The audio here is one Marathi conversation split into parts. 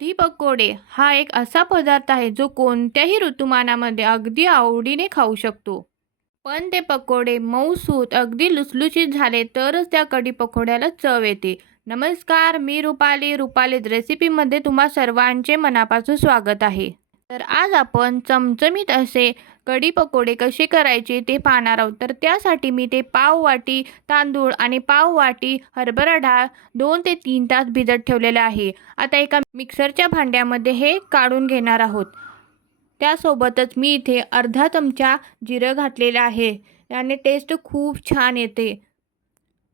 दुधी पकोडे हा एक असा पदार्थ आहे जो कोणत्याही ऋतुमानामध्ये अगदी आवडीने खाऊ शकतो. पण ते पकोडे मऊसूत अगदी लुसलुशीत झाले तरच त्या कढी पकोड्याला चव येते. नमस्कार, मी रुपालीज रेसिपीमध्ये तुम्हा सर्वांचे मनापासून स्वागत आहे. तर आज आपण चमचमीत असे कढी पकोडे कसे करायचे ते पाहणार आहोत. तर त्यासाठी मी ते पाव वाटी तांदूळ आणि पाव वाटी हरभरा डाळ 2 ते 3 तास भिजत ठेवलेले आहे. आता एका मिक्सरच्या भांड्यामध्ये हे काढून घेणार आहोत. त्यासोबतच मी इथे अर्धा चमचा जिरं घातलेलं आहे. याने टेस्ट खूप छान येते.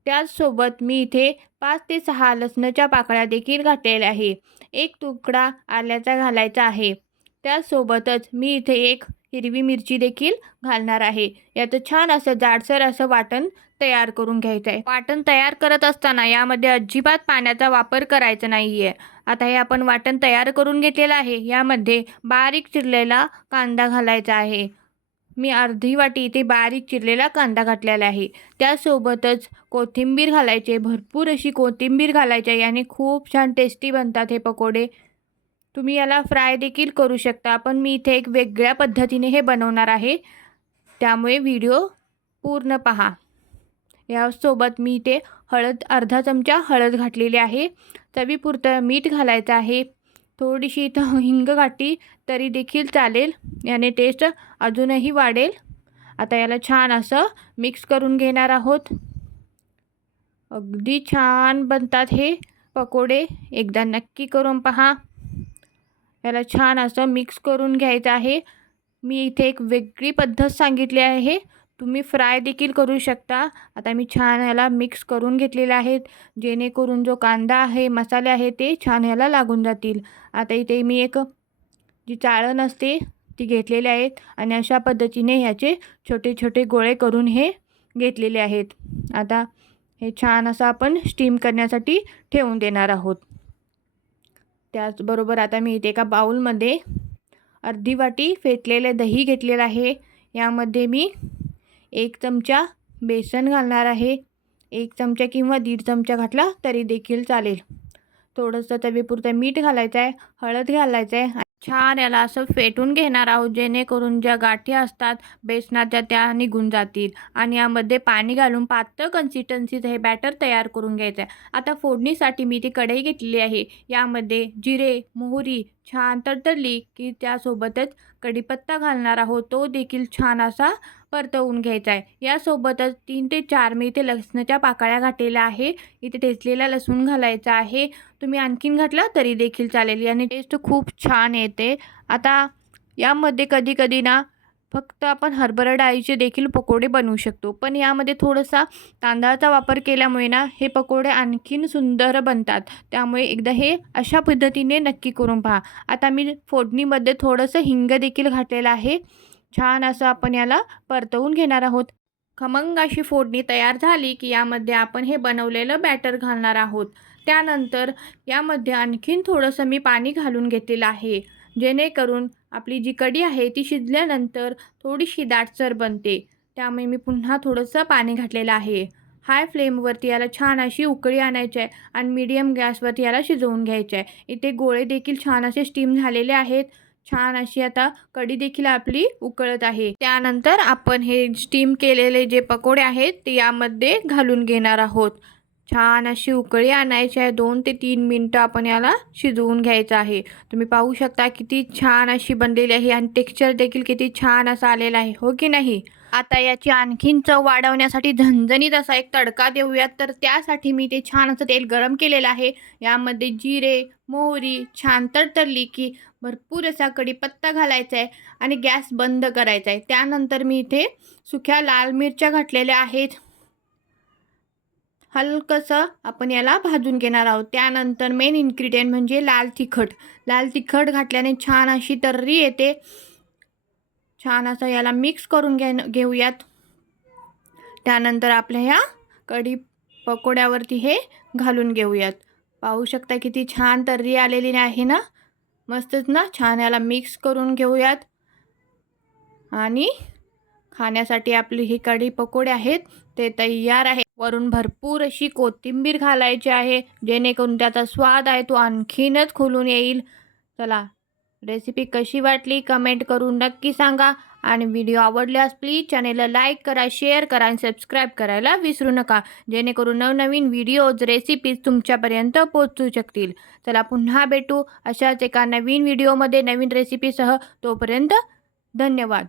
त्याचसोबत मी इथे 5 ते 6 लसणाच्या पाकळ्या देखील घातलेल्या आहे. एक तुकडा आल्याचा घालायचा आहे. त्यासोबतच मी इथे एक हिरवी मिरची देखील घालणार आहे. याचं छान असं जाडसर असं वाटण तयार करून घ्यायचं आहे. वाटण तयार करत असताना यामध्ये अजिबात पाण्याचा वापर करायचा नाही आहे. आता हे आपण वाटण तयार करून घेतलेलं आहे. यामध्ये बारीक चिरलेला कांदा घालायचा आहे. मी अर्धी वाटी इथे बारीक चिरलेला कांदा घातलेला आहे. त्यासोबतच कोथिंबीर घालायचे, भरपूर अशी कोथिंबीर घालायची आहे. याने खूप छान टेस्टी बनतात हे पकोडे. तुम्ही याला फ्राय देखील करू शकता, पण मी इथे एक वेगळ्या पद्धतीने हे बनवणार आहे, त्यामुळे व्हिडिओ पूर्ण पहा. यासोबत मी इथे अर्धा चमचा हळद घातलेली आहे. चवीपुरतं मीठ घालायचं आहे. थोडीशी इथं हिंग घातली तरी देखील चालेल, याने टेस्ट अजूनही वाढेल. आता याला छान असं मिक्स करून घेणार आहोत. अगदी छान बनतात हे पकोडे, एकदा नक्की करून पहा. याला छान असं मिक्स करून घ्यायचं आहे. मी इथे एक वेगळी पद्धत सांगितली आहे, तुम्ही फ्राय देखील करू शकता. आता मी छान याला मिक्स करून घेतलेले आहेत, जेणेकरून जो कांदा आहे, मसाले आहे ते छान याला लागून जातील. आता इथे मी एक जी चाळण असते ती घेतलेली आहेत आणि अशा पद्धतीने ह्याचे छोटे छोटे गोळे करून हे घेतलेले आहेत. आता हे छान असं आपण स्टीम करण्यासाठी ठेवून देणार आहोत. त्याचबरोबर आता मी इथे एका बाउलमध्ये अर्धी वाटी फेटलेले दही घेतलेलं आहे. यामध्ये मी 1 चमचा बेसन घालणार आहे. 1 चमचा किंवा 1.5 चमचा घातला तरी देखील चालेल. थोडंसं चवीपुरतं मीठ घालायचं आहे, हळद घालायचं आहे. छान याला असं फेटून घेणार आहोत, जेणेकरून ज्या गाठी असतात बेसनाच्या त्या निघून जातील. आणि यामध्ये पाणी घालून पातळ कन्सिस्टन्सीचं हे बॅटर तयार करून घ्यायचं आहे. आता फोडणीसाठी मी ती कढई घेतलेली आहे. यामध्ये जिरे, मोहरी छान तडतडली की त्यासोबतच कढीपत्ता घालणार आहोत. तो देखील छान असा परतवून घ्यायचा आहे. यासोबतच 3 ते 4 मी इथे लसणाच्या पाकळ्या घातलेल्या आहे. इथे ठेचलेला लसूण घालायचा आहे. तुम्ही आणखीन घातला तरी देखील चालेल, याने टेस्ट खूप छान येते. आता यामध्ये कधी कधी ना फक्त आपण हरभरा डाळीचे देखील पकोडे बनवू शकतो, पण यामध्ये थोडासा तांदळाचा वापर केल्यामुळे ना हे पकोडे आणखीन सुंदर बनतात. त्यामुळे एकदा हे अशा पद्धतीने नक्की करून पहा. आता मी फोडणीमध्ये थोडंसं हिंग देखील घातलेलं आहे. छान असं आपण याला परतवून घेणार आहोत. खमंग अशी फोडणी तयार झाली की यामध्ये आपण हे बनवलेलं बॅटर घालणार आहोत. त्यानंतर यामध्ये आणखीन थोडंसं मी पाणी घालून घेतलेलं आहे, जेणेकरून आपली जी कढी आहे ती शिजल्यानंतर थोडीशी दाटसर बनते. त्यामुळे मी पुन्हा थोडंसं पाणी घातलेलं आहे. हाय फ्लेमवरती याला छान अशी उकळी आणायची आहे आणि मीडियम गॅसवरती याला शिजवून घ्यायचं आहे. इथे गोळे देखील छान असे स्टीम झालेले आहेत. छान अशी आता कढी देखील आपली उकळत आहे. त्यानंतर आपण हे स्टीम केलेले जे पकोडे आहेत ते यामध्ये घालून घेणार आहोत. छान अशी उकळी आणायची आहे. 2 ते 3 मिनटं आपण याला शिजवून घ्यायचं आहे. तुम्ही पाहू शकता किती छान अशी बनलेली आहे आणि टेक्स्चर देखील किती छान असं आलेलं आहे, हो की नाही. आता याची आणखीन चव वाढवण्यासाठी झणझणीत असा एक तडका देऊयात. तर त्यासाठी मी ते छान असं तेल गरम केलेलं आहे. यामध्ये जिरे, मोहरी छान तडतडली की भरपूर असा कढीपत्ता घालायचा आहे आणि गॅस बंद करायचा आहे. त्यानंतर मी इथे सुक्या लाल मिरच्या घातलेल्या आहेत. हलकंसं आपण याला भाजून घेणार आहोत. त्यानंतर मेन इन्ग्रेडियंट म्हणजे लाल तिखट. लाल तिखट घातल्याने छान अशी तर्री येते. छान असं याला मिक्स करून घेऊयात. त्यानंतर आपल्या ह्या कढी पकोड्यावरती हे घालून घेऊयात. पाहू शकता किती छान तर्री आलेली आहे ना, मस्तच ना. छान याला मिक्स करून घेऊयात आणि खाण्यासाठी आपली ही कढी पकोडे आहेत ते तयार आहे. वरून भरपूर अशी कोथिंबीर घालायची आहे, जेणेकरून त्याचा स्वाद आहे तो आणखीनच खुलून येईल. चला, रेसिपी कशी वाटली कमेंट करून नक्की सांगा आणि व्हिडिओ आवडल्यास प्लीज चॅनेलला लाईक करा, शेअर करा आणि सबस्क्राईब करायला विसरू नका, जेणेकरून नवनवीन व्हिडिओज रेसिपीज तुमच्यापर्यंत पोहोचू शकतील. चला, पुन्हा भेटू अशाच एका नवीन व्हिडिओमध्ये नवीन रेसिपीसह. तोपर्यंत धन्यवाद.